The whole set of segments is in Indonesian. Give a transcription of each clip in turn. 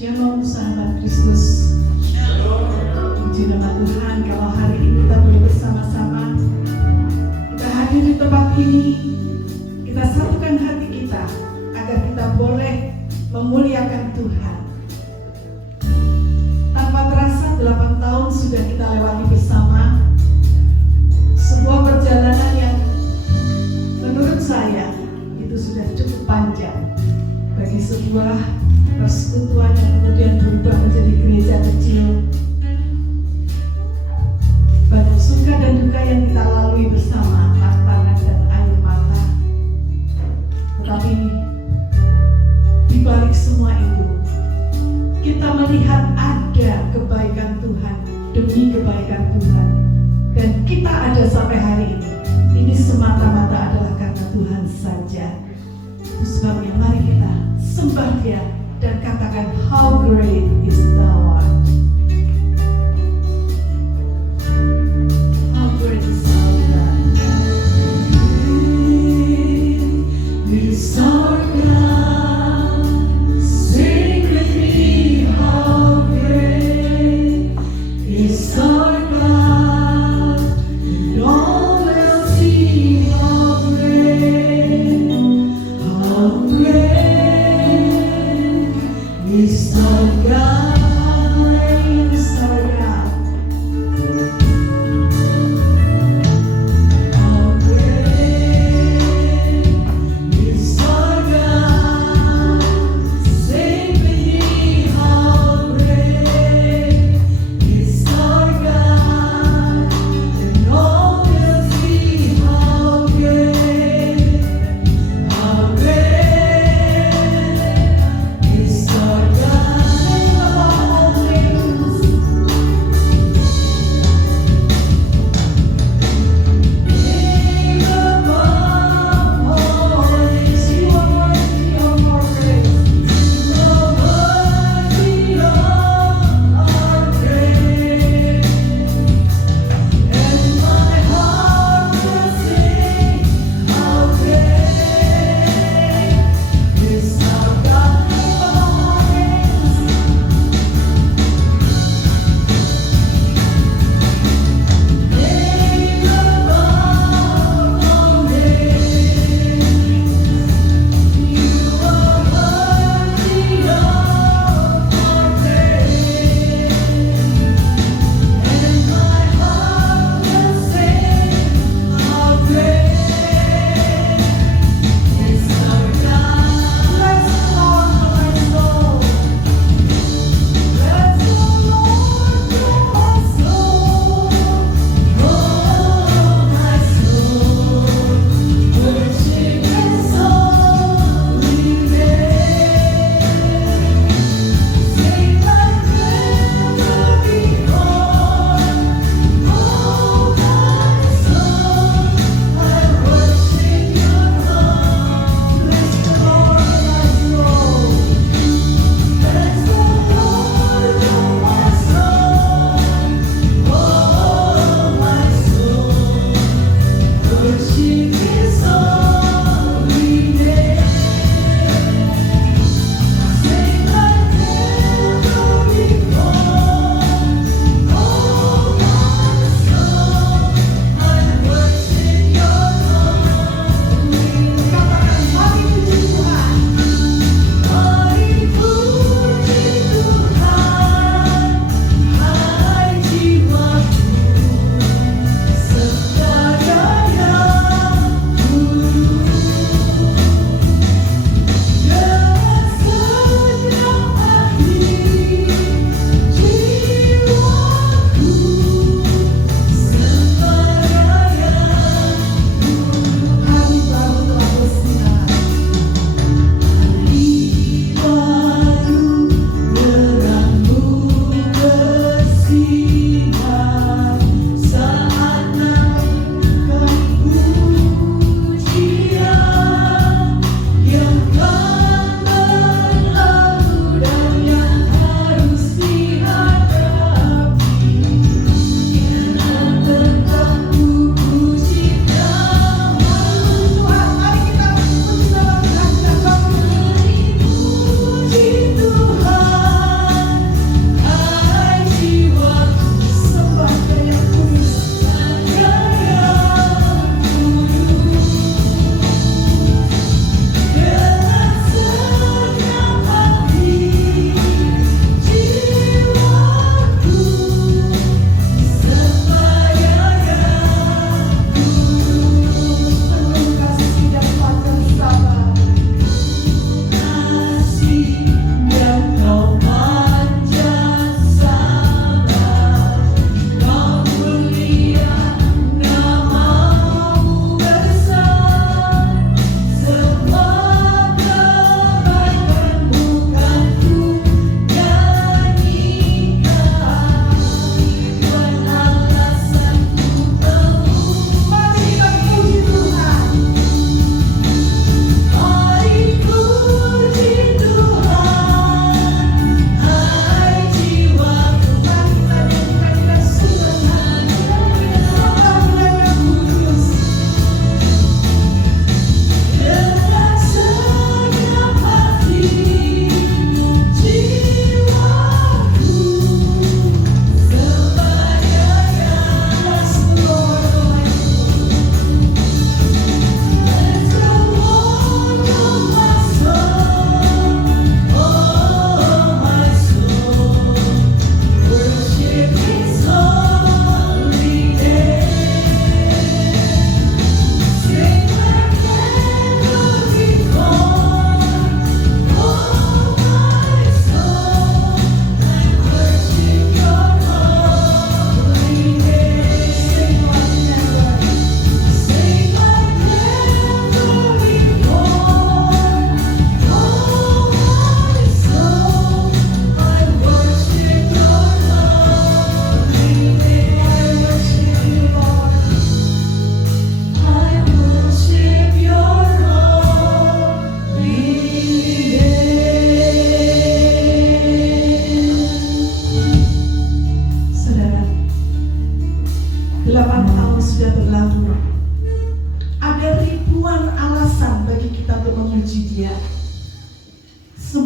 Shalom sahabat Kristus. Puji nama Tuhan kalau hari ini kita boleh bersama-sama. Kita hadir di tempat ini, kita satukan hati kita agar kita boleh memuliakan Tuhan. Tanpa terasa 8 tahun sudah kita lewati bersama. Sebuah perjalanan yang menurut saya itu sudah cukup panjang bagi sebuah persekutuan yang kemudian berubah menjadi gereja kecil. Banyak suka dan duka yang kita lalui bersama, tantangan dan air mata. Tetapi di balik semua itu, kita melihat ada kebaikan Tuhan demi kebaikan Tuhan. Dan kita ada sampai hari ini. Ini semata-mata adalah karena Tuhan saja. Itu sebabnya mari kita sembah Dia dan katakan, how great is thou art. How great is our God. Is our God. Sing with me, how great is our God. And all will see how great is our God.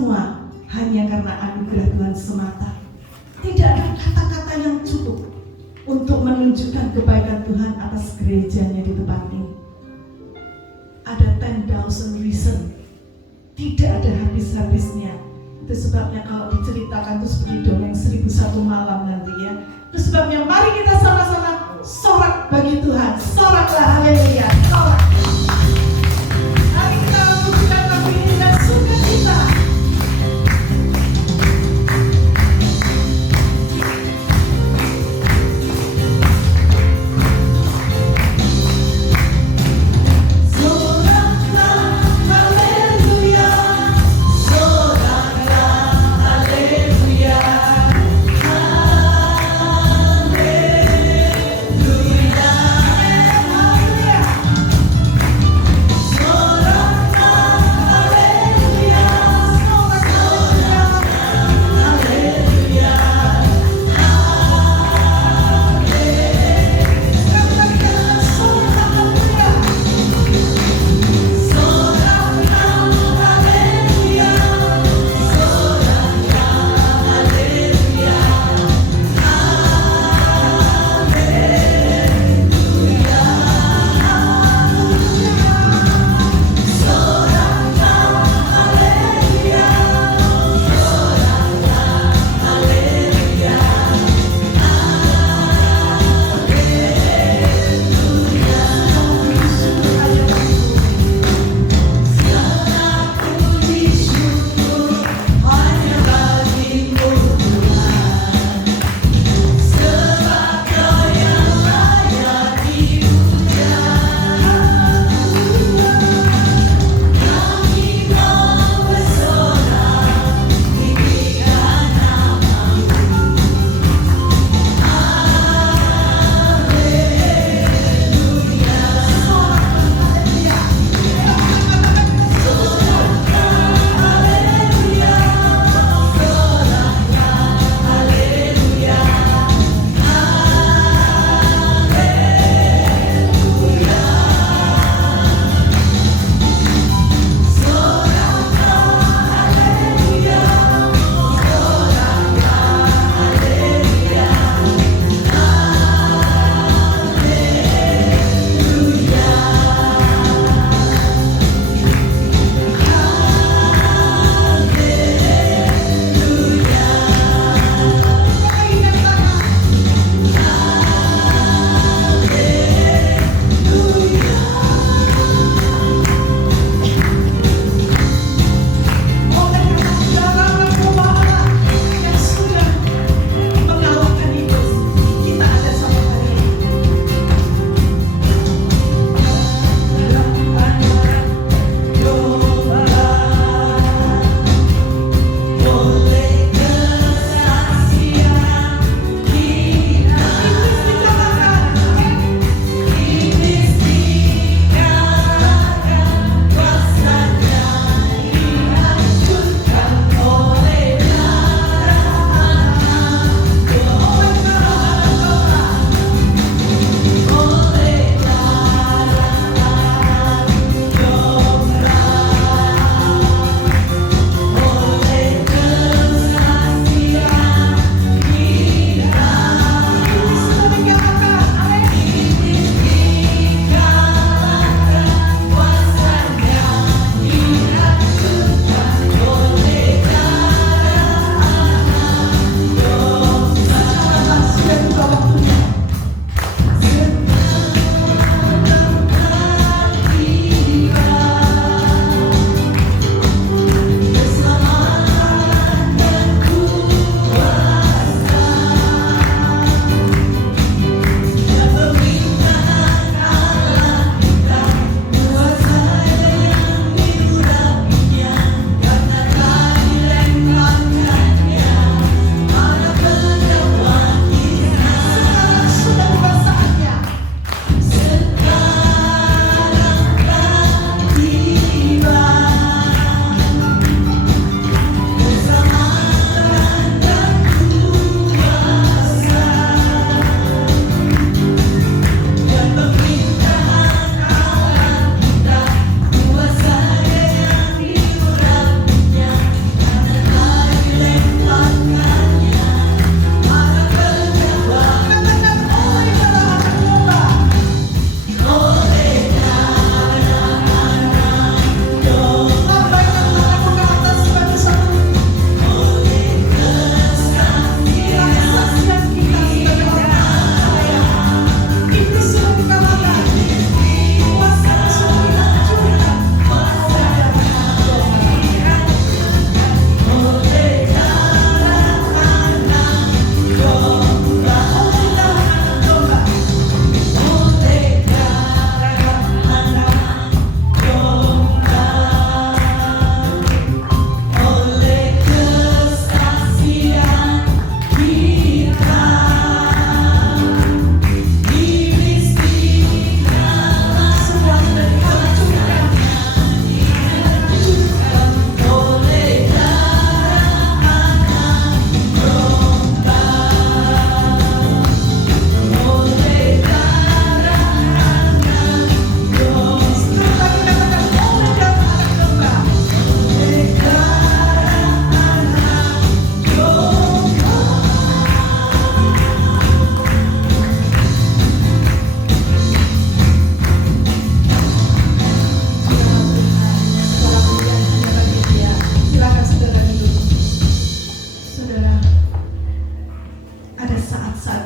semua hanya karena anugerah Tuhan semata. Tidak ada kata-kata yang cukup untuk menunjukkan kebaikan Tuhan atas gerejanya di tempat ini. Ada 10,000 reason, tidak ada habis-habisnya. Itu sebabnya kalau diceritakan itu seperti dongeng 1001 malam nanti ya. Itu sebabnya mari kita sama-sama sorak bagi Tuhan. Soraklah, haleluya, sorak. Mari kita memujikan lagu ini dengan sukacita.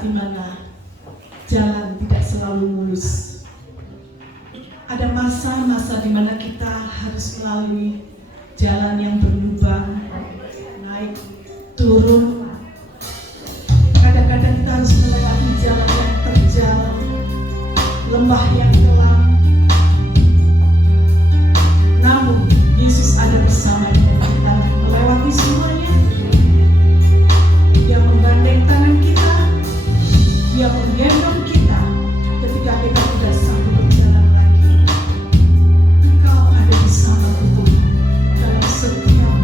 di mana jalan tidak selalu mulus. Ada masa-masa di mana kita harus melalui jalan yang berlubang, naik, turun. Kadang-kadang kita harus melewati jalan yang terjal, lembah yang kelam. Namun Yesus ada bersama dengan kita melewati semuanya. Dia menggandeng tangan kita, Dia menggendong kita ketika kita tidak sanggup berjalan lagi. Engkau ada bersama Tuhan dalam setiap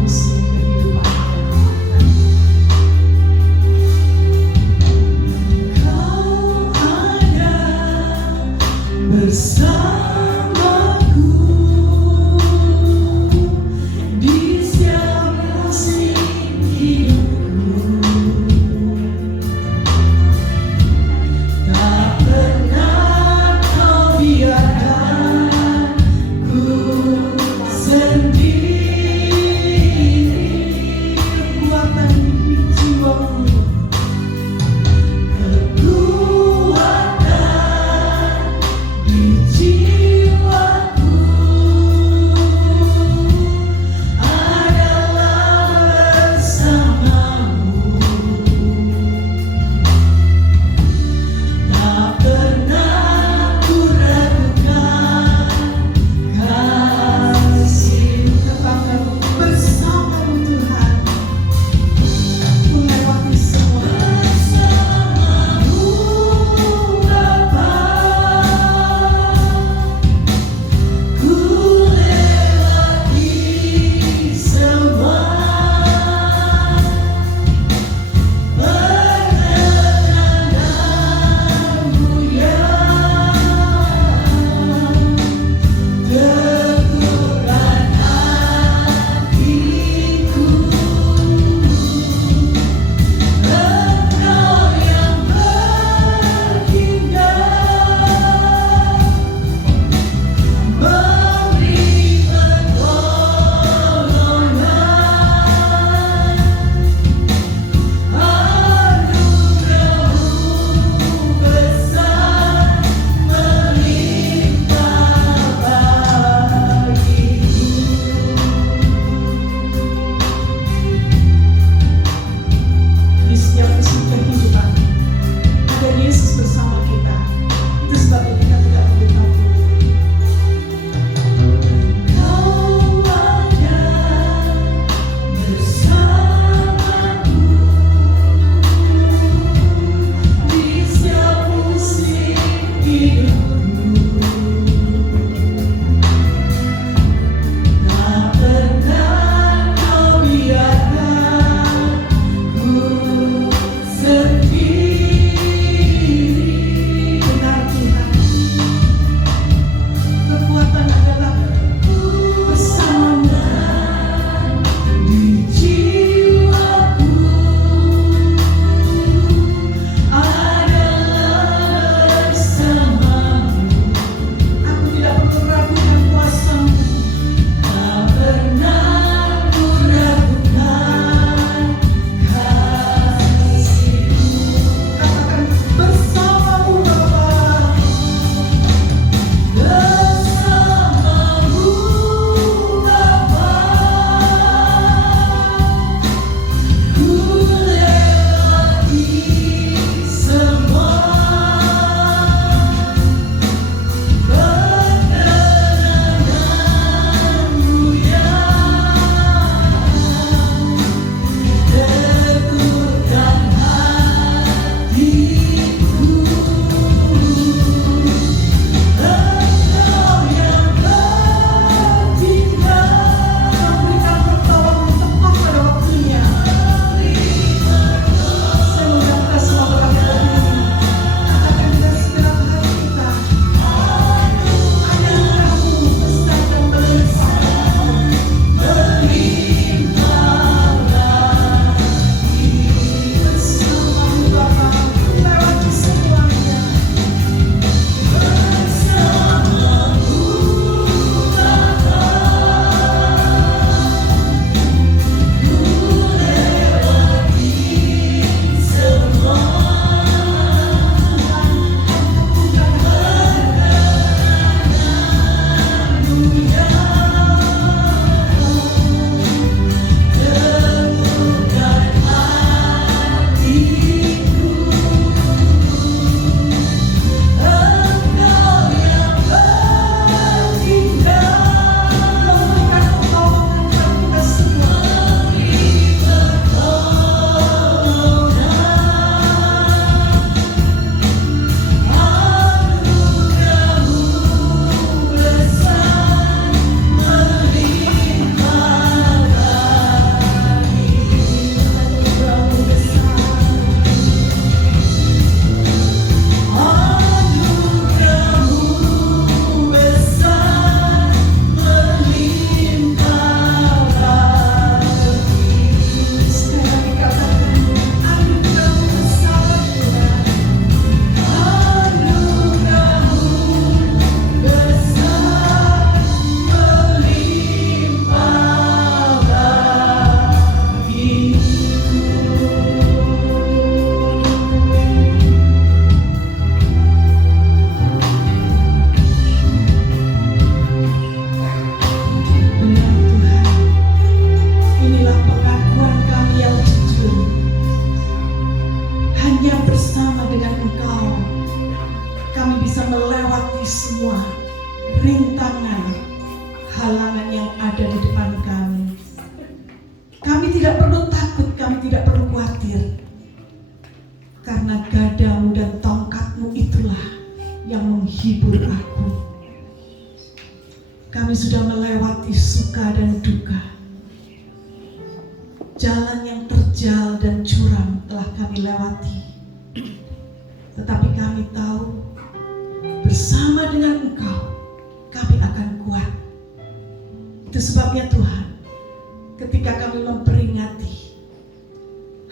karena gadamu dan tongkatmu itulah yang menghibur aku. Kami sudah melewati suka dan duka. Jalan yang terjal dan curam telah kami lewati. Tetapi kami tahu bersama dengan Engkau kami akan kuat. Itu sebabnya Tuhan, ketika kami memperingati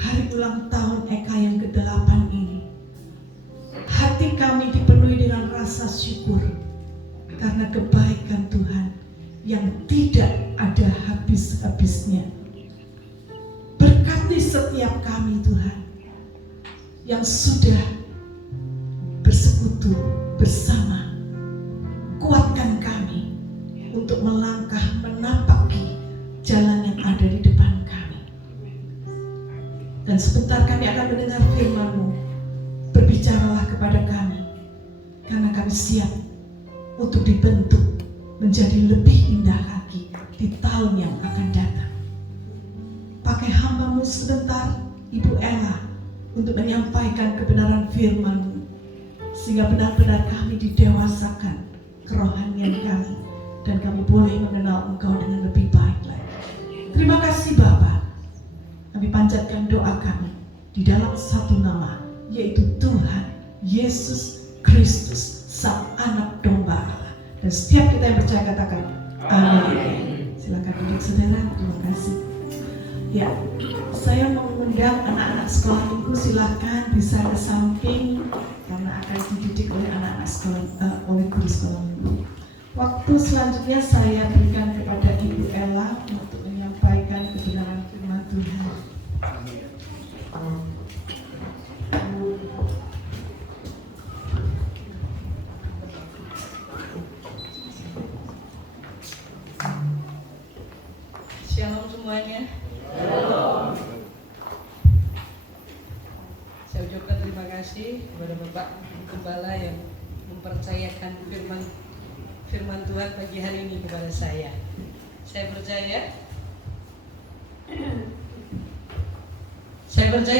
hari ulang tahun Eka yang ke-8 ini, hati kami dipenuhi dengan rasa syukur karena kebaikan Tuhan yang tidak ada habis-habisnya. Berkati setiap kami Tuhan yang sudah bersekutu bersama. Kuatkan kami untuk melangkah menapaki jalan yang ada di depan kami. Dan sebentar kami akan mendengar firman-Mu. Berbicaralah kepada kami, karena kami siap untuk dibentuk menjadi lebih indah lagi di tahun yang akan datang. Pakai hamba-Mu sebentar, Ibu Ella, untuk menyampaikan kebenaran firman-Mu, sehingga benar-benar kami didewasakan kerohanian kami, dan kami boleh mengenal Engkau dengan lebih baik lagi. Terima kasih Bapa. Kami panjatkan doa kami di dalam satu nama, yaitu Tuhan Yesus Kristus, Sang Anak Domba Allah. Dan setiap kita yang percaya katakan amin. Silakan duduk saudara. Terima kasih. Ya, saya mengundang anak-anak sekolah minggu, silakan bisa ke samping karena akan dididik oleh anak-anak sekolah, oleh guru sekolah minggu. Waktu selanjutnya saya berikan kepada Ibu Ella untuk menyampaikan kebenaran firman Tuhan. Shalom semuanya. Shalom. Saya ucapkan terima kasih kepada Bapak Gembala yang mempercayakan firman Tuhan pagi hari ini kepada saya. Saya percaya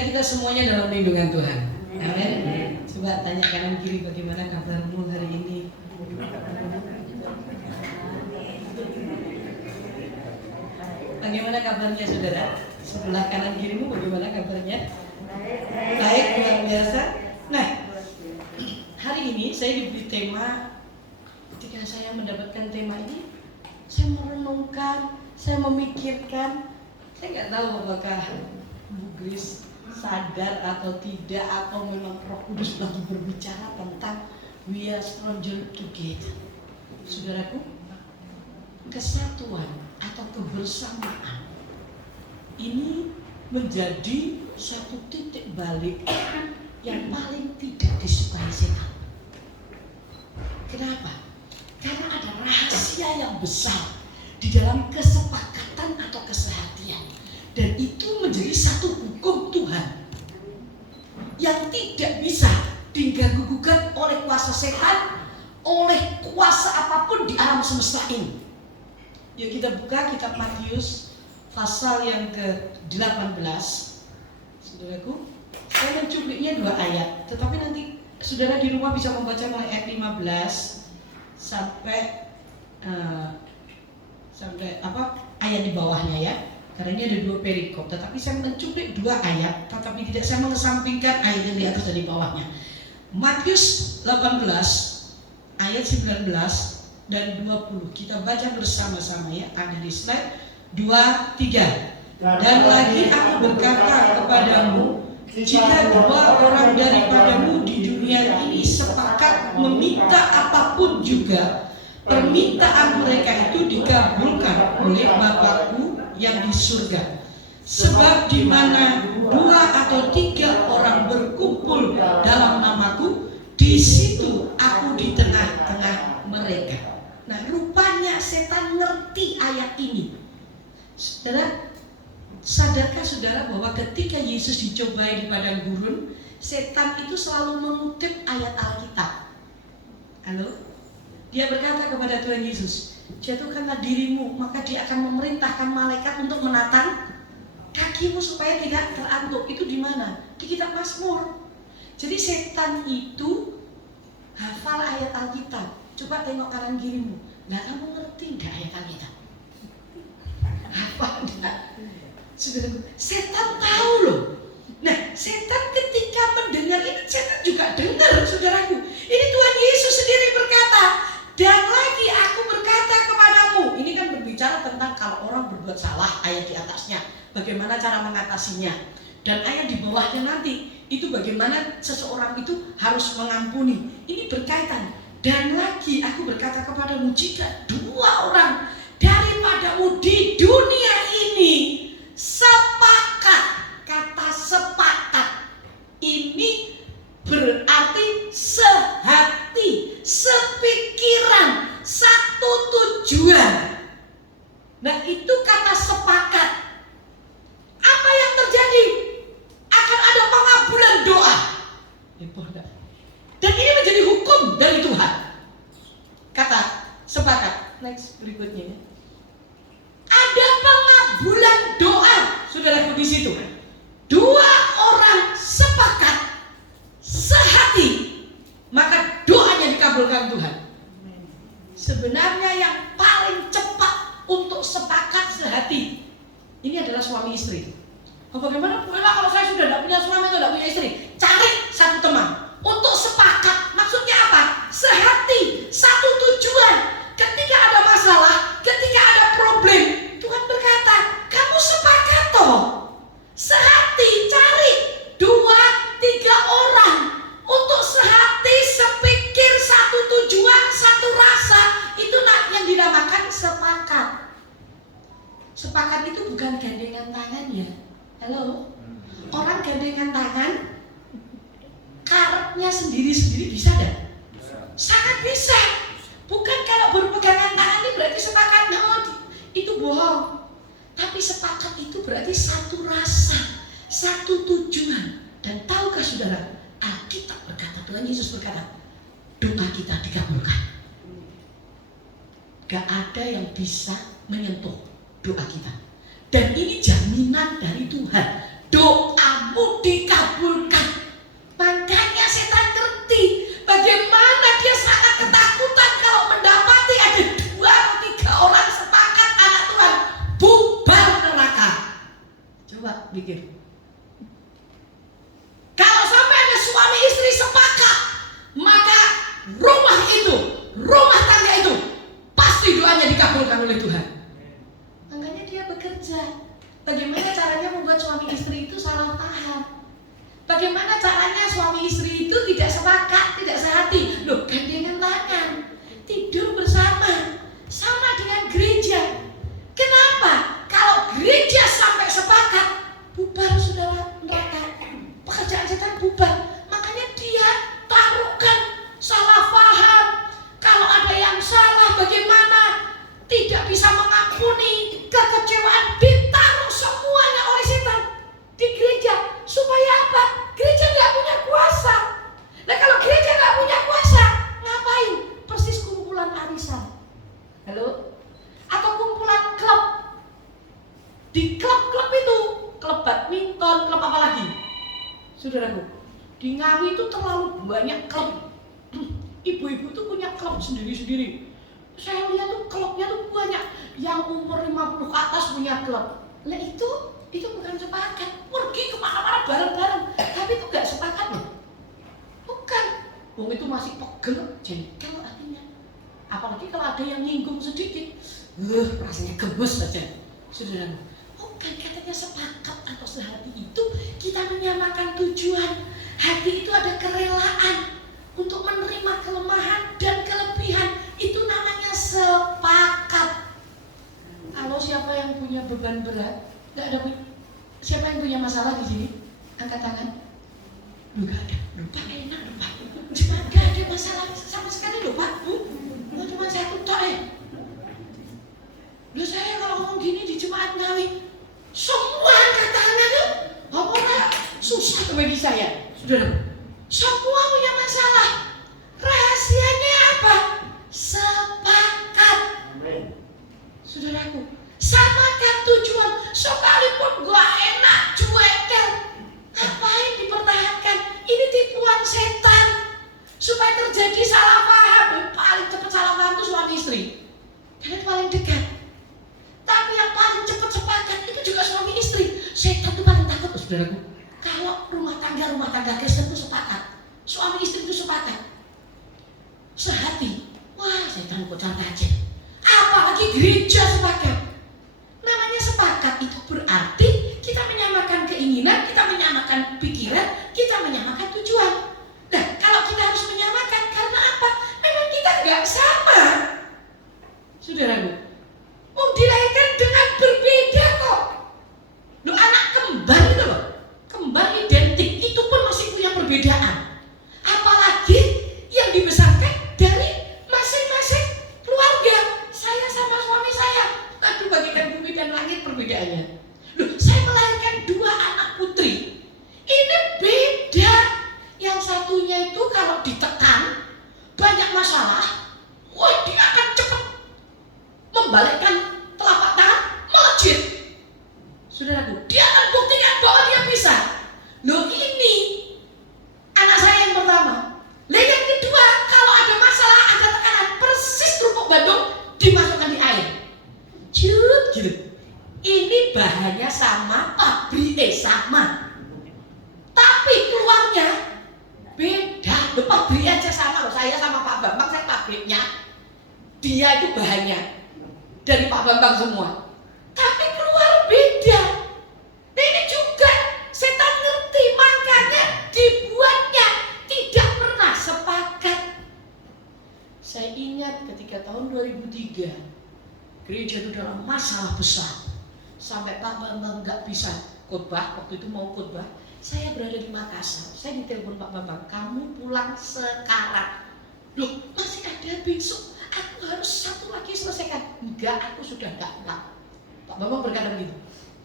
kita semuanya dalam lindungan Tuhan. Amin. Coba tanya kanan kiri, bagaimana kabarmu hari ini? Bagaimana kabarnya saudara? Sebelah kanan kirimu bagaimana kabarnya? Baik, luar biasa. Nah, hari ini saya diberi tema. Ketika saya mendapatkan tema ini, saya merenungkan, saya memikirkan. Saya nggak tahu apakah Bu Grace sadar atau tidak, atau memang Roh Kudus lagi berbicara tentang we are stronger together. Saudaraku, kesatuan atau kebersamaan ini menjadi satu titik balik yang paling tidak disukai setan. Kenapa? Karena ada rahasia yang besar di dalam kesepakatan atau kesehatian, dan itu menjadi satu hukum Tuhan yang tidak bisa diganggu-gugat oleh kuasa setan, oleh kuasa apapun di alam semesta ini. Yuk kita buka kitab Matius pasal yang ke-18. Saudaraku, saya mencupliknya 2 ayat, tetapi nanti saudara di rumah bisa membaca ayat 15 sampai ayat di bawahnya ya. Karena ini ada 2 perikop, tetapi saya mencuplik 2 ayat, tetapi tidak saya mengesampingkan ayat yang di atas dan di bawahnya. Matius 18 ayat 19 dan 20. Kita baca bersama-sama ya, ada di slide. 2, 3. Dan lagi aku berkata kepadamu, jika 2 orang daripadamu di dunia ini sepakat meminta apapun juga, permintaan mereka itu dikabulkan oleh Bapakku yang di surga. Sebab di mana 2 atau 3 orang berkumpul dalam namaku, di situ aku di tengah-tengah mereka. Nah, rupanya setan ngerti ayat ini. Saudara, sadarkah saudara bahwa ketika Yesus dicobai di padang gurun, setan itu selalu mengutip ayat Alkitab. Halo? Dia berkata kepada Tuhan Yesus, jatuhkanlah dirimu, maka dia akan memerintahkan malaikat untuk menatang kakimu supaya tidak terantuk. Itu di mana? Di kitab Mazmur. Jadi setan itu hafal ayat Alkitab. Coba tengok kanan kirimu. Nah, kamu ngerti nggak ayat Alkitab? Apa enggak? Setan tahu loh. Nah, setan ketika mendengar ini, setan juga dengar, saudaraku. Ini Tuhan Yesus sendiri berkata, dan lagi aku berkata kepadamu. Ini kan berbicara tentang kalau orang berbuat salah, ayat di atasnya, bagaimana cara mengatasinya. Dan ayat di bawahnya nanti, itu bagaimana seseorang itu harus mengampuni. Ini berkaitan. Dan lagi aku berkata kepadamu, jika dua orang daripadamu di dunia ini sepakat, kata sepakat ini berarti sehati, sepikiran, satu tujuan. Nah, itu kata sepakat. Apa yang terjadi? Akan ada pengabulan doa. Dan ini menjadi hukum dari Tuhan. Kata sepakat. Next, berikutnya. Ada pengabulan doa, saudaraku, di situ. Dua orang sepakat, sehati, maka doanya dikabulkan Tuhan. Sebenarnya yang paling cepat untuk sepakat sehati, ini adalah suami istri. Bagaimana kalau saya sudah tidak punya suami atau tidak punya istri? Cari satu teman untuk sepakat. Maksudnya apa? Sehati, satu tujuan. Ketika ada masalah, ketika ada problem, Tuhan berkata, kamu sepakat toh. Sehati, cari 2-3 orang untuk sehati, sepikir, satu tujuan, satu rasa. Itu yang dinamakan sepakat. Sepakat itu bukan gandengan tangan ya. Halo? Orang gandengan tangan, karepnya sendiri-sendiri bisa enggak? Sangat bisa. Bukan kalau berpegangan tangan ini berarti sepakat. No, itu bohong. Tapi sepakat itu berarti satu rasa, satu tujuan. Dan tahukah saudara, Alkitab berkata, Tuhan Yesus berkata, doa kita dikabulkan. Gak ada yang bisa menyentuh doa kita. Dan ini jaminan dari Tuhan. Doamu dikabulkan. Makanya setan ngerti bagaimana dia sangat ketakutan kalau mendapati ada 2-3 orang sepakat anak Tuhan bubar neraka. Coba pikir. Kalau sampai ada suami istri sepakat, maka rumah tangga itu pasti doanya dikabulkan oleh Tuhan. Makanya dia bekerja. Bagaimana caranya membuat suami istri itu salah paham? Bagaimana caranya suami istri itu tidak sepakat, tidak sehati? Loh, gandengan tangan, tidur bersama, sama dengan gereja. Kenapa? Kalau gereja sampai sepakat, bubar saudara neraka. Pekerjaan setan bubar. Makanya dia taruhkan salah paham. Kalau ada yang salah, bagaimana? Tidak bisa mengampuni, kekecewaan ditaruh semuanya oleh setan di gereja. Supaya apa? Gereja nggak punya kuasa. Nah, kalau gereja nggak punya kuasa, ngapain? Persis kumpulan arisan. Halo? Atau kumpulan klub. Di klub-klub itu, klub badminton, klub apa lagi? Saudaraku, di Ngawi itu terlalu banyak klub. Ibu-ibu tuh punya klub sendiri-sendiri. Saya lihat tuh klubnya tuh banyak. Yang umur 50 ke atas punya klub. Nah, itu bukan sepakat. Pergi kemana-mana bareng-bareng. Tapi itu gak sepakat loh. Bukan. Wong itu masih pegel, jengkel artinya. Apalagi kalau ada yang nyinggung sedikit, rasanya gemes saja. Saudara, bukan katanya sepakat atau sehati itu kita menyamakan tujuan. Hati itu ada kerelaan untuk menerima kelemahan dan kelebihan. Itu namanya sepakat. Kalau siapa yang punya beban berat, nggak ada. Siapa yang punya masalah di sini? Angkat tangan. Lu nggak ada. Lupa enak lupa. Cuma nggak ada masalah sama sekali loh Pak. Cuma satu tok Loh, saya kalau ngomong gini di Jumat Ngawi, semua angkat tangan tuh. Apa susah bagi saya, saudara. Semua punya masalah. Rahasianya apa? Sepakat. Saudaraku, samakan tujuan. Sekalipun gua enak, cuekel, ngapain dipertahankan? Ini tipuan Saudaraku, kalau rumah tangga Kristen itu sepakat, suami istri itu sepakat, sehati, wah setan kocar kacir. Apalagi gereja sepakat. Namanya sepakat itu berarti kita menyamakan keinginan, kita menyamakan pikiran, kita menyamakan tujuan. Nah, kalau kita harus menyamakan karena apa? Memang kita nggak sama. Saudaraku, mau dilahirkan dengan berbeda kok. Loh, anak kembar itu loh, kembar identik itu pun masih punya perbedaan. Apalagi yang dibesarkan dari masing-masing keluarga. Saya sama suami saya, aduh bagikan bumi dan langit perbedaannya. Loh, saya melahirkan 2 anak putri. Ini beda. Yang satunya itu kalau ditekan banyak masalah, wah dia akan cepat membalikkan telapak tangan, melejit. Saudaraku, dia akan buktikan bahwa dia bisa. Loh, ini anak saya yang pertama. Lalu yang kedua, kalau ada masalah, ada tekanan, persis kerupuk Bandung dimasukkan di air. Cut, gitu. Ini bahannya sama, pabriknya sama. Tapi keluarnya beda. Loh, pabrik aja sama loh. Saya sama Pak Bambang, saya pabriknya. Dia itu bahannya dari Pak Bambang semua. Tapi keluar beda. Ini juga setan ngerti, makanya dibuatnya tidak pernah sepakat. Saya ingat ketika tahun 2003 gereja itu dalam masalah besar, sampai Pak Bambang nggak bisa khotbah. Waktu itu mau khotbah, saya berada di Makassar. Saya ditelepon Pak Bambang, kamu pulang sekarang. Loh, masih ada besok, aku harus satu lagi selesaikan. Enggak, aku sudah nggak pulang. Pak Bambang berkata begitu.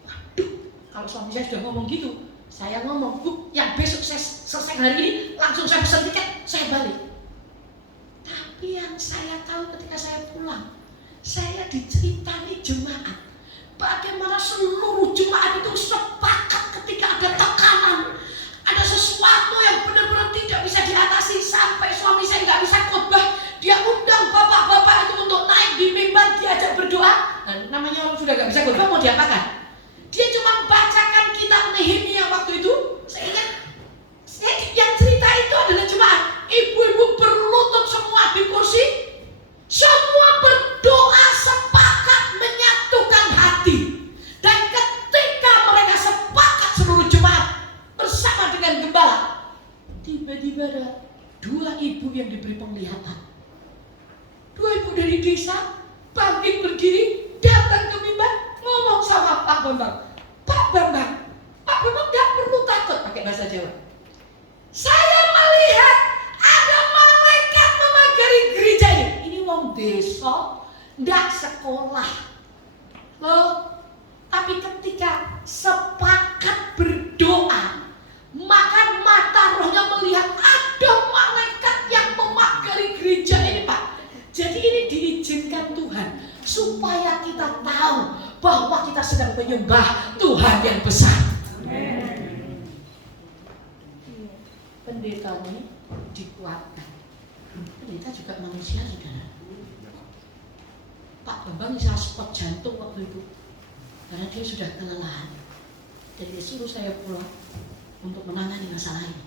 Waduh, kalau suami saya sudah ngomong gitu, saya ngomong, Bu, yang besok saya selesai hari ini, langsung saya pesan tiket, saya balik. Tapi yang saya tahu ketika saya pulang, saya diceritani jemaat bagaimana seluruh jemaat itu sepakat ketika ada tekanan, ada sesuatu yang benar-benar tidak bisa diatasi, sampai suami saya nggak bisa khotbah. Dia undang bapak-bapak itu untuk naik di mimbar, diajak berdoa. Nah, namanya orang sudah nggak bisa khotbah, mau diapakan? Dia cuma bacakan kitab Nehemia waktu itu. Saya ingat, yang cerita itu adalah jemaat. Ibu-ibu berlutut semua di kursi, semua berdoa sepakat menyatukan hati. Dan ketika mereka sepakat seluruh jemaat bersama dengan gembala, tiba-tiba ada 2 ibu yang diberi penglihatan. 2 ibu dari desa bangkit berdiri, datang ke mimbar, ngomong sama Pak Bambang. Pak Bambang nggak perlu takut, pakai bahasa Jawa. Saya melihat ada malaikat memagari gereja ini. Ini wong desa, nggak sekolah. Loh, tapi ketika sepakat berdoa, maka mata rohnya melihat ada malaikat yang memagari gereja ini, Pak. Jadi ini diizinkan Tuhan supaya kita tahu bahwa kita sedang menyembah Tuhan yang besar. Pendeta ini dikuatkan. Pendeta juga manusia, saudara. Pak Bambang bisa spot jantung waktu itu karena dia sudah kelelahan. Jadi dia suruh saya pulang untuk menangani masalah ini.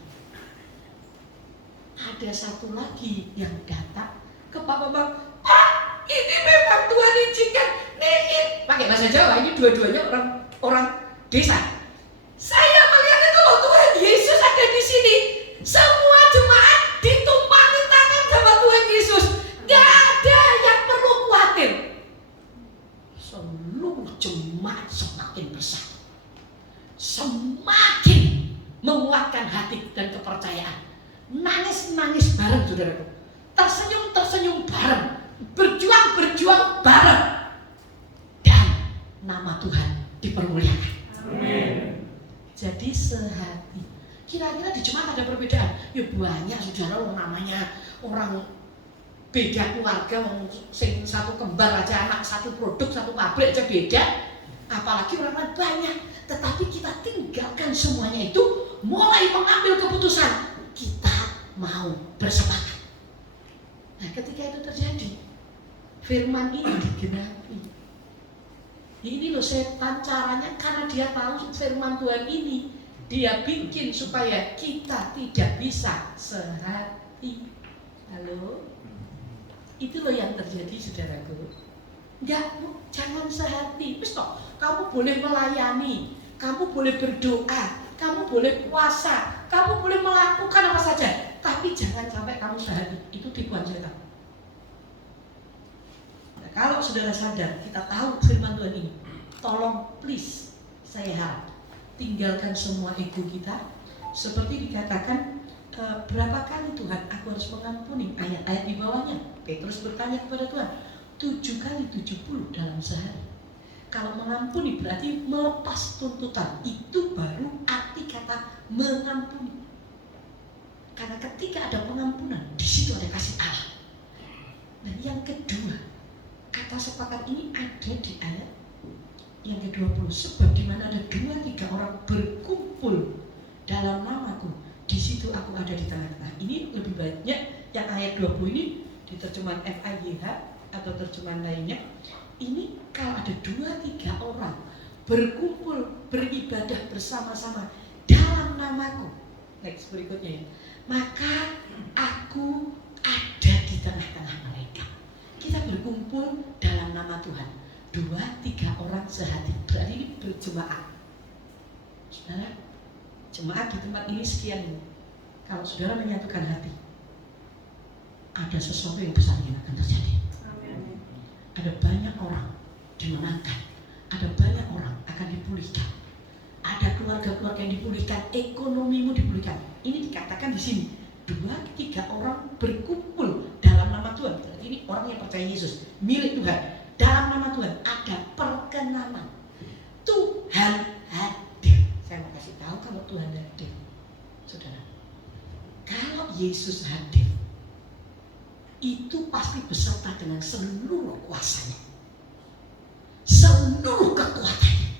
Ada satu lagi yang datang ke Pak Bambang. Pak, ini memang Tuhan izinkan. Nih, pakai bahasa Jawa, ini dua-duanya orang desa. Saya melihat itu loh, Tuhan Yesus ada di sini. Semua jemaat ditumpangi tangan sama Tuhan Yesus. Gak ada yang perlu khawatir. Seluruh jemaat semakin besar, semakin menguatkan hati dan kepercayaan. Nangis-nangis bareng, saudaraku. Tersenyum-tersenyum bareng. Berjuang-berjuang bareng. Dan nama Tuhan dipermuliakan. Amin. Jadi sehati. Kira-kira di jemaat ada perbedaan? Ya banyak, saudara. Namanya orang beda keluarga, sing satu kembar aja, anak satu produk, satu pabrik aja beda. Apalagi orang lain banyak. Tetapi kita tinggalkan semuanya itu, mulai mengambil keputusan. Kita mau bersepakat. Nah, ketika itu terjadi, firman ini digenapi. Ini loh setan caranya, karena dia tahu firman Tuhan ini Dia bikin supaya kita tidak bisa sehati. Halo? Itu loh yang terjadi, saudaraku. Jangan sehati. Wis toh, kamu boleh melayani, kamu boleh berdoa, kamu boleh puasa, kamu boleh melakukan apa saja, tapi jangan sampai kamu sehati. Itu tipuan setan. Nah, kalau saudara sadar, kita tahu firman Tuhan ini, tolong please, saya harap tinggalkan semua ego kita. Seperti dikatakan, berapa kali Tuhan aku harus mengampuni? Ayat-ayat di bawahnya, Petrus bertanya kepada Tuhan, 7 kali 70 dalam sehari. Kalau mengampuni berarti melepas tuntutan. Itu baru arti kata mengampuni. Karena ketika ada pengampunan, di situ ada kasih Allah. Dan yang kedua, kata sepakat ini ada di ayat yang ke-20. Sebab di mana ada 2-3 orang berkumpul dalam namaku, di situ aku ada di tengah-tengah. Ini lebih banyak yang ayat 20 ini di terjemahan FIYH atau terjemahan lainnya. Ini kalau ada 2-3 orang berkumpul beribadah bersama-sama dalam namaku, next berikutnya ya, maka aku ada di tengah-tengah mereka. Kita berkumpul dalam nama Tuhan, 2-3 orang sehati, berarti ini berjemaat. Saudara, jemaat di tempat ini sekian. Kalau saudara menyatukan hati, ada sesuatu yang besar yang akan terjadi. Ada banyak orang dimenangkan, ada banyak orang akan dipulihkan, ada keluarga-keluarga yang dipulihkan, ekonomimu dipulihkan. Ini dikatakan di sini 2-3 orang berkumpul dalam nama Tuhan. Berarti ini orang yang percaya Yesus, milik Tuhan. Dalam nama Tuhan ada perkenanan. Tuhan hadir. Saya mau kasih tahu kalau Tuhan hadir, saudara. Kalau Yesus hadir, itu pasti beserta dengan seluruh kuasanya, seluruh kekuatannya.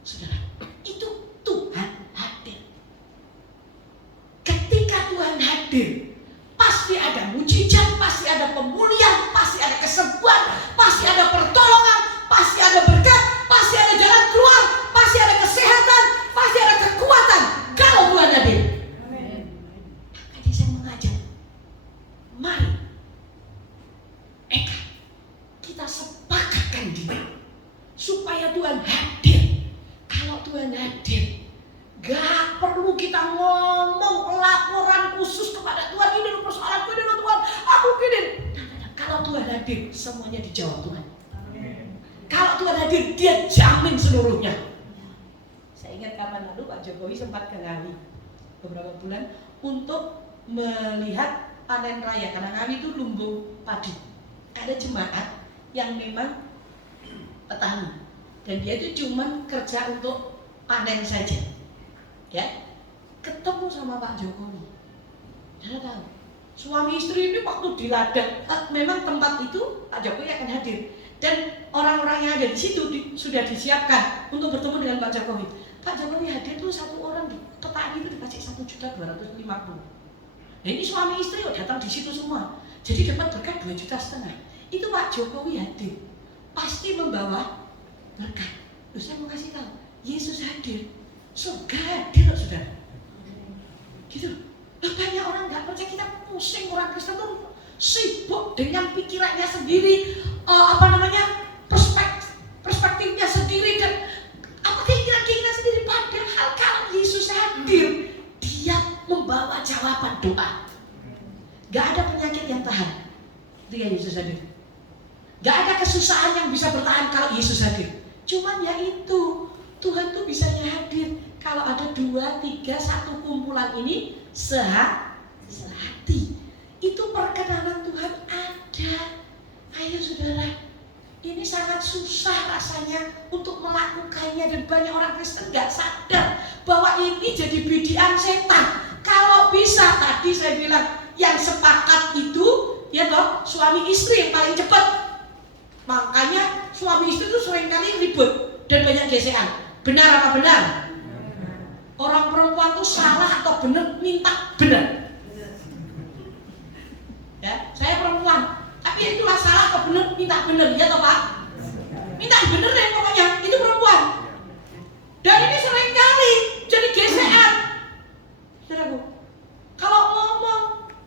Saudara, itu Tuhan hadir. Ketika Tuhan hadir, pasti ada mujizat, pasti ada pemulihan, pasti ada kesembuhan, pasti ada pertolongan, pasti ada berkat, pasti ada jalan keluar, pasti ada kesehatan, pasti ada kekuatan. Kalau Tuhan hadir. Makanya saya mengajak, mari kita sepakatkan diri supaya Tuhan hadir. Kalau Tuhan hadir, gak perlu kita ngomong laporan khusus kepada Tuhan, ini loh persoalanku, ini loh Tuhan, aku gini. Nah, kalau Tuhan hadir, semuanya dijawab Tuhan. Kalau Tuhan hadir, dia jamin seluruhnya. Saya ingat kapan lalu Pak Jokowi sempat ke Ngawi beberapa bulan untuk melihat panen raya, karena Ngawi itu lumbung padi. Ada jemaat yang memang petani dan dia itu cuma kerja untuk panen saja, ya. Ketemu sama Pak Jokowi, dia tahu suami istri ini waktu di ladang, memang tempat itu Pak Jokowi akan hadir dan orang-orang yang ada di situ sudah disiapkan untuk bertemu dengan Pak Jokowi. Pak Jokowi hadir tuh satu orang di petani itu dikasih 1.250.000. Nah ini suami istri datang di situ semua, jadi dapat berkat 2,5 juta. Itu Pak Jokowi hadir, pasti membawa berkat. Loh, saya mau kasih tahu, Yesus hadir, surga hadir, saudara. Gitu. Banyak orang nggak percaya, kita pusing, orang Kristen tuh sibuk dengan pikirannya sendiri, perspektifnya sendiri dan keinginan sendiri. Padahal kalau Yesus hadir, dia membawa jawaban doa. Gak ada penyakit yang tahan ketika Yesus hadir. Gak ada kesusahan yang bisa bertahan kalau Yesus hadir. Cuman ya itu, Tuhan tuh bisanya hadir kalau ada 2, 3, 1 kumpulan ini sehati. Itu perkenanan Tuhan ada. Ayo saudara, ini sangat susah rasanya untuk melakukannya dan banyak orang Kristen gak sadar bahwa ini jadi bidian setan. Kalau bisa, tadi saya bilang yang sepakat itu ya toh suami istri yang paling cepat. Makanya suami istri itu seringkali ribut dan banyak gesekan. Benar apa benar? Orang perempuan tuh salah atau benar minta benar. Ya, saya perempuan, tapi itulah salah atau benar minta benar, ya toh Pak? Minta benar deh pokoknya, itu perempuan. Dan ini seringkali jadi gesekan.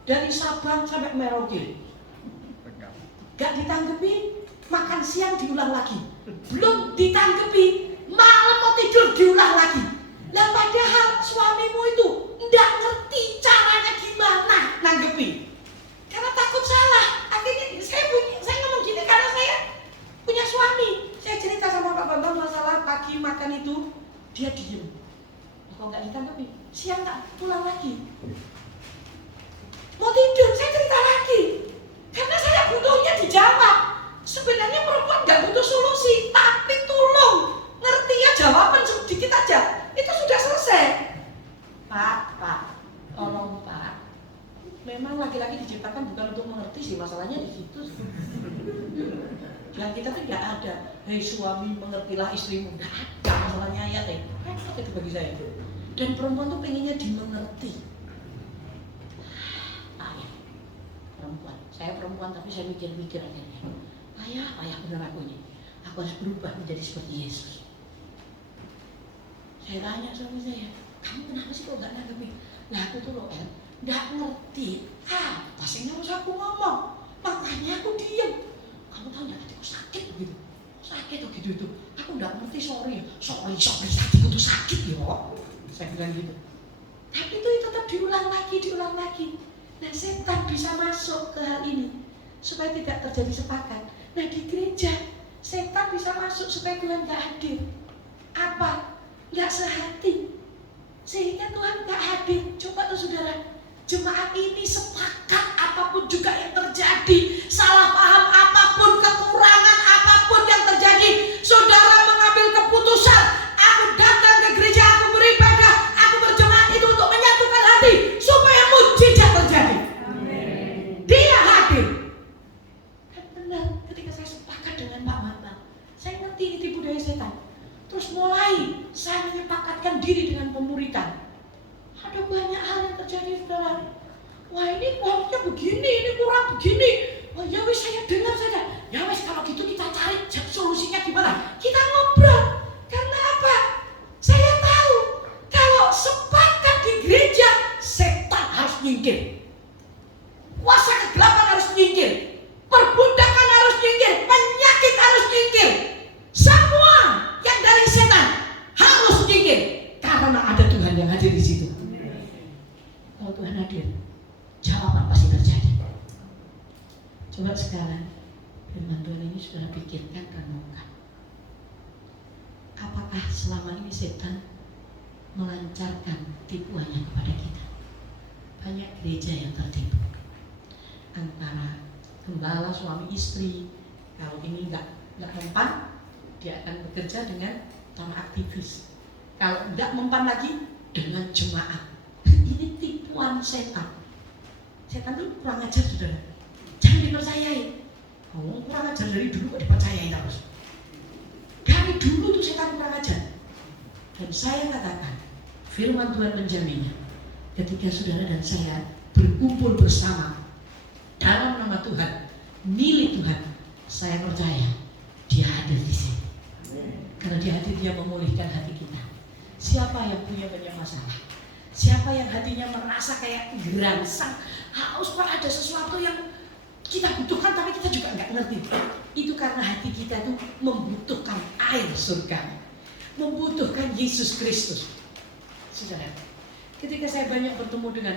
dari Sabang sampai Merauke. Gak ditanggepi, makan siang diulang lagi. Belum ditanggepi, malam mau tidur diulang lagi. Nah padahal suamimu itu nggak ngerti caranya gimana nanggepi. Karena takut salah. Akhirnya saya ngomong gini karena saya punya suami. Saya cerita sama Pak Bambang masalah pagi makan itu, dia diem. Kok nggak ditanggepi? Siang tak pulang lagi. Mau tidur, saya cerita lagi. Karena saya butuhnya dijawab. Sebenarnya perempuan nggak butuh solusi, tapi tolong ngerti ya jawaban sedikit aja. Itu sudah selesai. Pak, tolong Pak. Memang laki-laki diciptakan bukan untuk mengerti sih, masalahnya di situ. Dan kita tuh nggak ada. Hei suami mengertilah istrimu. Nggak ada masalahnya ayat ya. Itu bagi saya. Dan perempuan tuh pengennya dimengerti. Perempuan, saya perempuan tapi saya mikir-mikir akhirnya. Ayah benar aku ini. Aku harus berubah menjadi seperti Yesus. Saya tanya suami saya, kamu kenapa sih kok gak nanggepi? Nah aku tuh loh gak ngerti apa sih yang harus aku ngomong. Makanya aku diem. Kamu tahu gak hatiku sakit begitu. Sakit tuh gitu. Aku gak ngerti sorry hatiku tuh sakit ya. Saya bilang gitu. Tapi itu tetap diulang lagi. Nah setan bisa masuk ke hal ini supaya tidak terjadi sepakat. Nah di gereja setan bisa masuk supaya Tuhan gak hadir. Apa? Gak sehati. Sehingga Tuhan gak hadir. Coba tuh saudara, jemaat ini sepakat apapun juga yang terjadi, salah paham apapun, kekurangan apapun yang terjadi, saudara mengambil keputusan, aku datang ke gereja, aku beribadah, aku berjemaat itu untuk menyatukan hati supaya mujizat terjadi. Amin. Dia hadir. Dan benar, ketika saya sepakat dengan Pak Mata, saya ngerti ini tipu daya setan. Terus mulai saya menyepakatkan diri dengan pemuritan. Ada banyak hal yang terjadi saudara. Wah ini harusnya begini, ini kurang begini. Oh ya wis saya dengar saja. Ya wis kalau gitu kita cari solusinya gimana. Kita ngobrol. Karena apa? Saya tahu kalau sepakat di gereja setan harus nyingkir. Kuasa kegelapan harus nyingkir. Perbudakan harus nyingkir. Penyakit harus nyingkir. Semua yang dari setan harus nyingkir karena ada Tuhan yang hadir di situ. Kalau Tuhan hadir, jawaban pasti terjadi. Coba sekarang firman Tuhan ini sudah pikirkan renungkan. Apakah selama ini setan melancarkan tipuannya kepada kita? Banyak gereja yang tertipu antara gembala suami istri. Kalau ini nggak mempan, dia akan bekerja dengan sama aktivis. Kalau tidak mempan lagi dengan jemaat. Ini tipuan setan. Setan itu kurang ajar saudara. Jangan dipercayai. Oh, kurang ajar dari dulu kok dipercayai terus. Dari dulu tuh setan kurang ajar. Dan saya katakan, firman Tuhan menjaminnya. Ketika saudara dan saya berkumpul bersama dalam nama Tuhan, milik Tuhan, saya percaya Dia hadir di sini. Karena Dia hadir, Dia memulihkan hati kita. Siapa yang punya banyak masalah? Siapa yang hatinya merasa kayak gerangsang, haus, kok ada sesuatu yang kita butuhkan tapi kita juga nggak ngerti. Itu karena hati kita itu membutuhkan air surga, membutuhkan Yesus Kristus. Saudara, ketika saya banyak bertemu dengan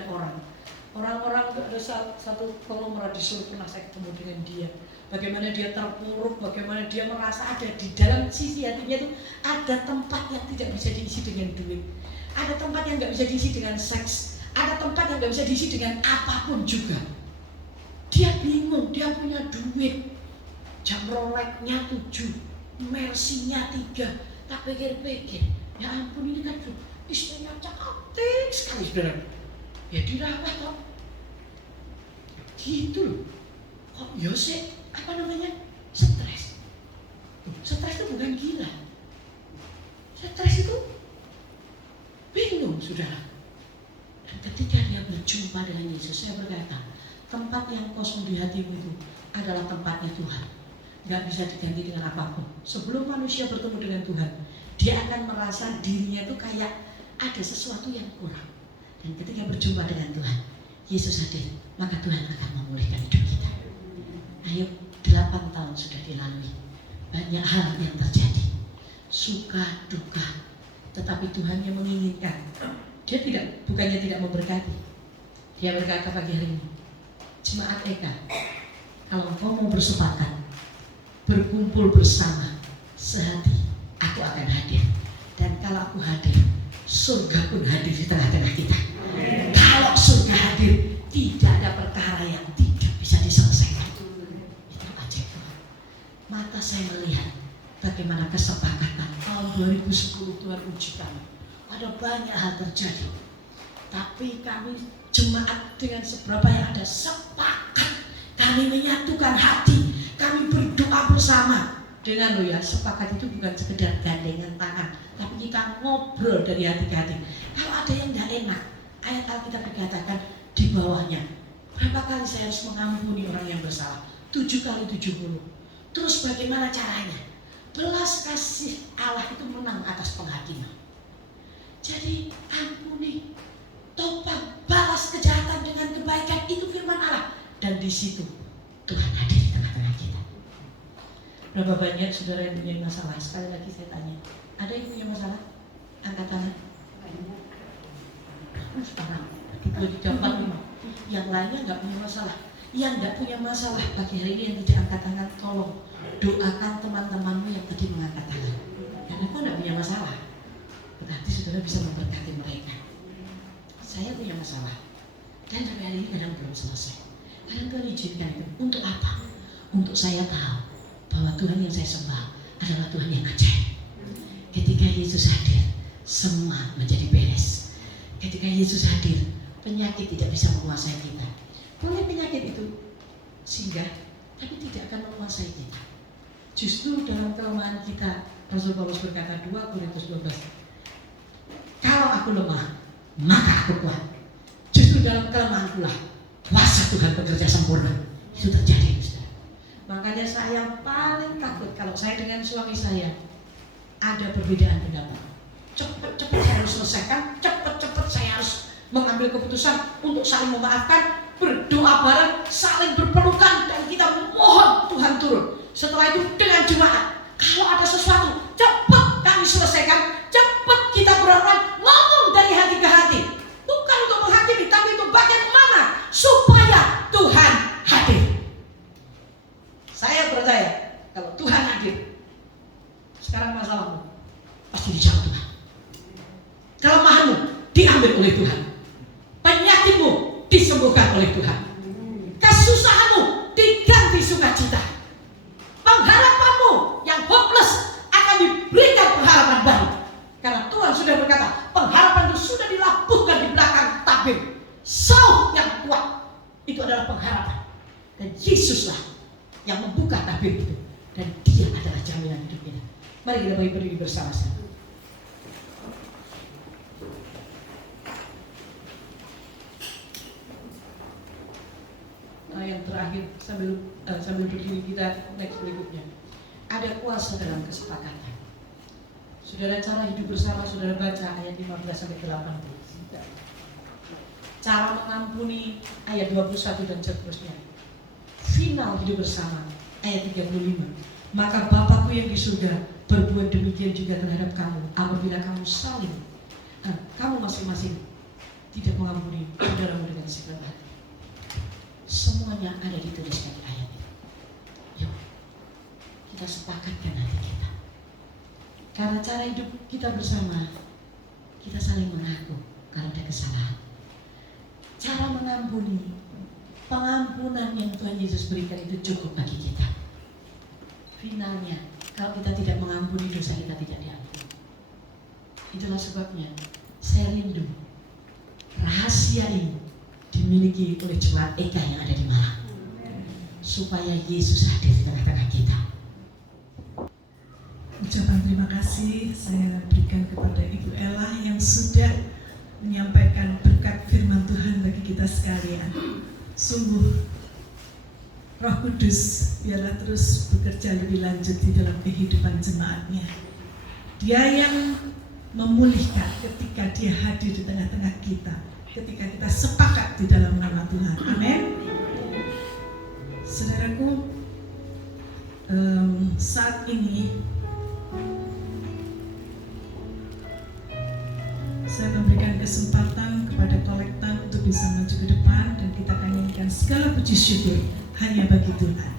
orang-orang ada satu konglomerat di Solo pernah saya ketemu dengan dia. Bagaimana dia terpuruk, bagaimana dia merasa ada di dalam sisi hatinya itu ada tempat yang tidak bisa diisi dengan duit, ada tempat yang nggak bisa diisi dengan seks, ada tempat yang nggak bisa diisi dengan apapun juga. Dia bingung, dia punya duit, jam Rolexnya 7, Mercy-nya 3, tak pikir-pikir, ya ampun ini kan istrinya cantik sekali saudara. Ya dirawat kok, gitu loh. Kok ya sih, apa namanya, stres. Stres itu bukan gila. Stres itu bingung saudara. Dan ketika dia berjumpa dengan Yesus, saya berkata, tempat yang kosong di hatimu itu adalah tempatnya Tuhan. Gak bisa diganti dengan apapun. Sebelum manusia bertemu dengan Tuhan, dia akan merasa dirinya itu kayak ada sesuatu yang kurang. Dan ketika berjumpa dengan Tuhan, Yesus hadir, maka Tuhan akan memulihkan hidup kita. Ayo, 8 tahun sudah dilalui. Banyak hal yang terjadi, suka, duka, tetapi Tuhan yang menginginkan. Dia bukannya tidak memberkati. Dia berkata pagi hari ini, Jemaat Eka, kalau engkau mau bersepakat, berkumpul bersama, sehati, aku akan hadir. Dan kalau aku hadir, surga pun hadir di tengah-tengah kita. Kalau surga hadir, tidak ada perkara yang tidak bisa diselesaikan. Itu ajaib Tuhan. Mata saya melihat bagaimana kesepakatan tahun 2010 Tuhan uji kami. Ada banyak hal terjadi, tapi kami jemaat dengan seberapa yang ada sepakat. Kami menyatukan hati, kami berdoa bersama. Dengan sepakat itu bukan sekedar gandengan tangan, tapi kita ngobrol dari hati ke hati. Kalau ada yang tidak enak, ayat Alkitab dikatakan di bawahnya, berapa kali saya harus mengampuni orang yang bersalah? 7 kali 70. Terus bagaimana caranya? Belas kasih Allah itu menang atas penghakiman. Jadi ampuni, topang, balas kejahatan dengan kebaikan, itu firman Allah. Dan di situ Tuhan hadir di tengah-tengah kita. Berapa banyak saudara yang punya masalah? Sekali lagi saya tanya, ada yang punya masalah? Angkat tangan. Sekarang itu dijawab 5. Yang lainnya nggak punya masalah. Yang nggak punya masalah pagi hari ini yang tidak angkat tangan, tolong doakan teman-temanmu yang tadi mengangkat tangan. Karena kau nggak punya masalah, berarti saudara bisa memberkati mereka. Saya punya masalah dan sampai hari ini kadang belum selesai. Kadang Tuhan izinkan itu untuk apa? Untuk saya tahu bahwa Tuhan yang saya sembah adalah Tuhan yang ajaib. Ketika Yesus hadir, semua menjadi beres. Ketika Yesus hadir, penyakit tidak bisa menguasai kita. Boleh penyakit itu singgah, tapi tidak akan menguasai kita. Justru dalam kelemahan kita, Rasul Paulus berkata 2 Korintus 12, kalau aku lemah, maka aku kuat. Justru dalam kelemahan pula kuasa Tuhan bekerja sempurna. Itu terjadi. Makanya saya paling takut kalau saya dengan suami saya ada perbedaan pendapat. Cepat-cepat saya harus selesaikan, cepat-cepat saya harus mengambil keputusan untuk saling memaafkan, berdoa bareng, saling berpelukan, dan kita memohon Tuhan turun. Setelah itu dengan jemaat, kalau ada sesuatu cepat kami selesaikan, cepat kita berorban, ngomong dari hati ke hati. Bukan untuk menghakimi, tapi untuk bagaimana supaya Tuhan hadir. Saya percaya kalau Tuhan hadir, sekarang masalahmu pasti dijawab Tuhan. Kelemahanmu diambil oleh Tuhan, penyakitmu disembuhkan oleh Tuhan, kesusahanmu diganti sukacita, pengharapanmu yang hopeless akan diberikan pengharapan baru. Karena Tuhan sudah berkata, pengharapan itu sudah dilabuhkan di belakang tabir. Sauh yang kuat itu adalah pengharapan, dan Yesuslah yang membuka tabir itu, dan Dia adalah jaminan hidup kita. Mari kita berdiri bersama-sama. Yang terakhir sambil berdiri kita next berikutnya. Ada kuasa dalam kesepakatan. Saudara, cara hidup bersama, saudara baca ayat 15-80. Cara mengampuni ayat 21 dan seterusnya. Final hidup bersama ayat 35. Maka Bapakku yang di surga berbuat demikian juga terhadap kamu apabila kamu saling kamu masing-masing tidak mengampuni saudaramu dengan segenap hati. Semuanya ada dituliskan di ayat ini. Yuk, kita sepakatkan hati kita. Karena cara hidup kita bersama, kita saling mengaku kalau ada kesalahan. Cara mengampuni, pengampunan yang Tuhan Yesus berikan itu cukup bagi kita. Finalnya, kalau kita tidak mengampuni, dosa kita tidak diampuni. Itulah sebabnya saya rindu rahasia ini dimiliki oleh jemaat Eka yang ada di Malang, supaya Yesus hadir di tengah-tengah kita. Ucapan terima kasih saya berikan kepada Ibu Ella yang sudah menyampaikan berkat firman Tuhan bagi kita sekalian. Sungguh Roh Kudus biarlah terus bekerja lebih lanjut di dalam kehidupan jemaatnya. Dia yang memulihkan ketika dia hadir di tengah-tengah kita, ketika kita sepakat di dalam nama Tuhan. Amin. Saudaraku, saat ini saya memberikan kesempatan kepada kolektan untuk bisa maju ke depan, dan kita akan nyanyikan segala puji syukur hanya bagi Tuhan.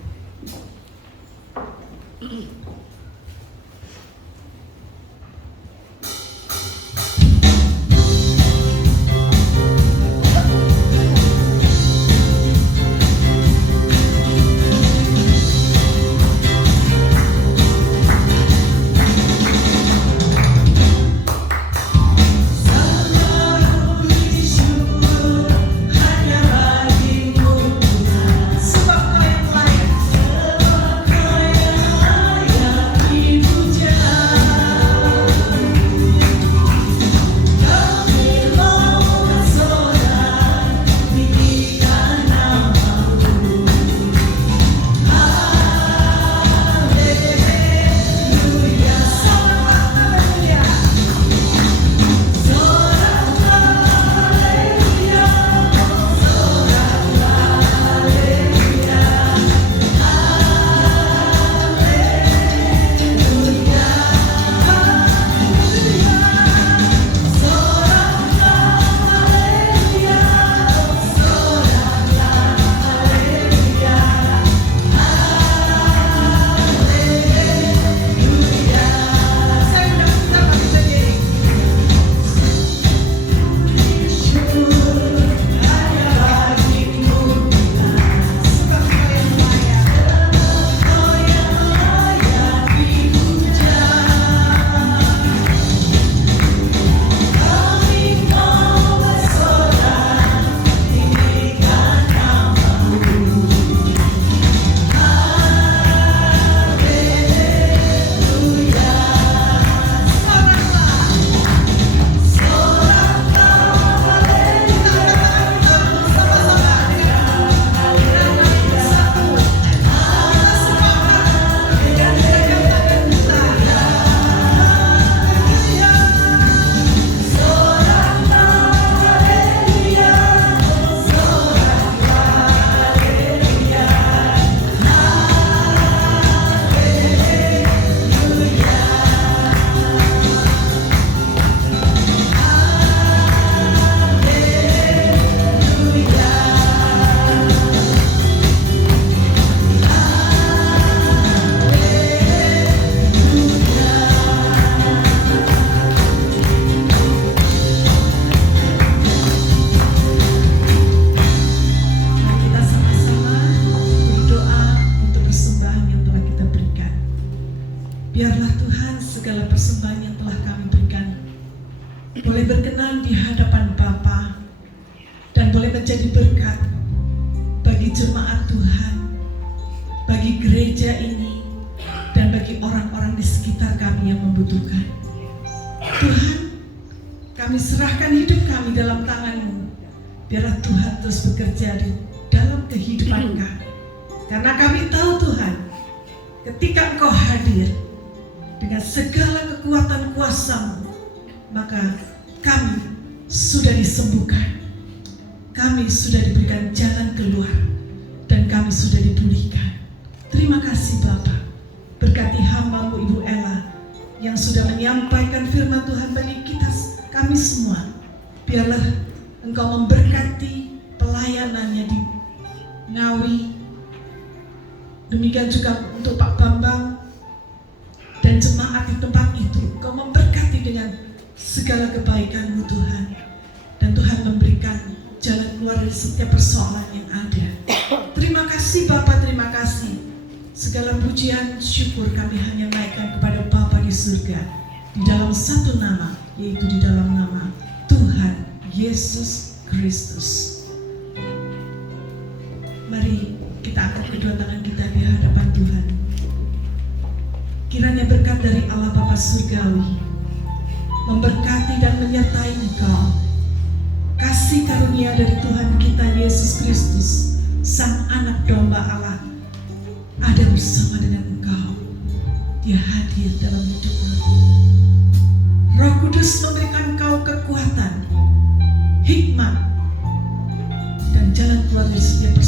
Biarlah Tuhan segala persembahan yang telah kami berikan boleh berkenan di hadapan Bapa dan boleh menjadi berkat bagi jemaat Tuhan, bagi gereja ini, dan bagi orang-orang di sekitar kami yang membutuhkan. Tuhan, kami serahkan hidup kami dalam tangan-Mu. Biarlah Tuhan terus bekerja di dalam kehidupan kami. Karena kami tahu Tuhan, ketika Engkau hadir dengan segala kekuatan kuasa-Mu, maka kami sudah disembuhkan, kami sudah diberikan jalan keluar, dan kami sudah dipulihkan. Terima kasih Bapa. Berkati hamba-Mu Ibu Ella yang sudah menyampaikan firman Tuhan bagi kita, kami semua. Biarlah Engkau memberkati pelayanannya di Ngawi. Demikian juga untuk Pak Bambang dan jemaat di tempat itu. Engkau memberkati dengan segala kebaikan-Mu Tuhan. Dan Tuhan memberikan jalan keluar dari setiap persoalan yang ada. Terima kasih Bapa, terima kasih. Segala pujian syukur kami hanya naikkan kepada Bapa di surga, di dalam satu nama, yaitu di dalam nama Tuhan Yesus Kristus. Mari kita angkat kedua tangan kita di hadapan Tuhan. Kiranya berkat dari Allah Bapa Surgawi memberkati dan menyertai engkau. Kasih karunia dari Tuhan kita Yesus Kristus, Sang Anak Domba Allah, ada bersama dengan engkau. Dia hadir dalam hidupmu. Roh Kudus hikmat dan jalan keluar dari setiap